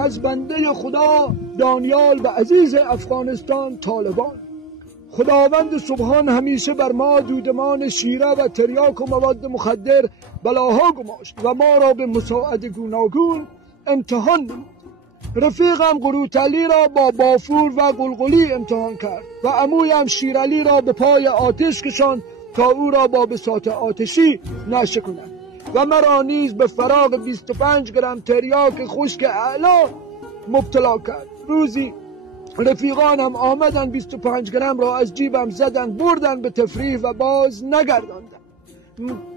از بنده خدا دانیال و عزیز افغانستان طالبان. خداوند سبحان همیشه بر ما دودمان شیره و تریاک و مواد مخدر بلاها گماشت و ما را به مساعد گوناگون امتحان نمود. رفیقم قروتعلی را با بافور و قلقلی امتحان کرد و عمویم شیرعلی را به پای آتش کشاند تا او را با بساط آتشی نشکند و مرا نیز به فراغ 25 گرم تریاک خشک اعلا مبتلا کرد. روزی رفیقانم آمدن 25 گرم را از جیبم زدن بردن به تفریح و باز نگرداندن.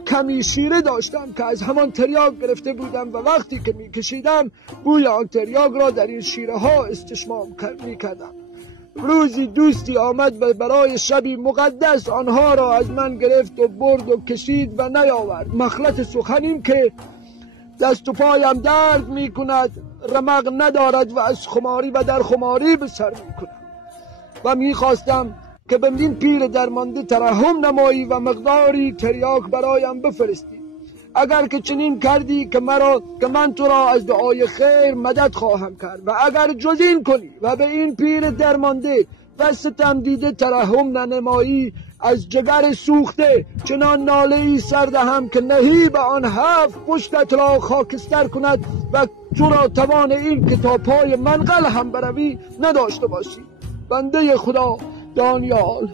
کمی شیره داشتم که از همان تریاک گرفته بودم و وقتی که میکشیدم بوی آن تریاک را در این شیره ها استشمام میکردم. روزی دوستی آمد و برای شبی مقدس آنها را از من گرفت و برد و کشید و نیاورد. مخلط سخنیم که دست و پایم درد می کند، رمق ندارد و از خماری و در خماری به سر می کنم و می خواستم که به این پیر درمانده ترحم نمایی و مقداری تریاک برایم بفرستی. اگر که چنین کردی که من تو را از دعای خیر مدد خواهم کرد و اگر جز این کنی و به این پیر درمانده و ستم دیده ترحم ننمایی از جگر سوخته چنان ناله ای سر دهم که نهیب آن 7 پشتت را خاکستر کند و تو را توان این که تا پای منقل هم بروی نداشته باشی. بنده خدا دانیال.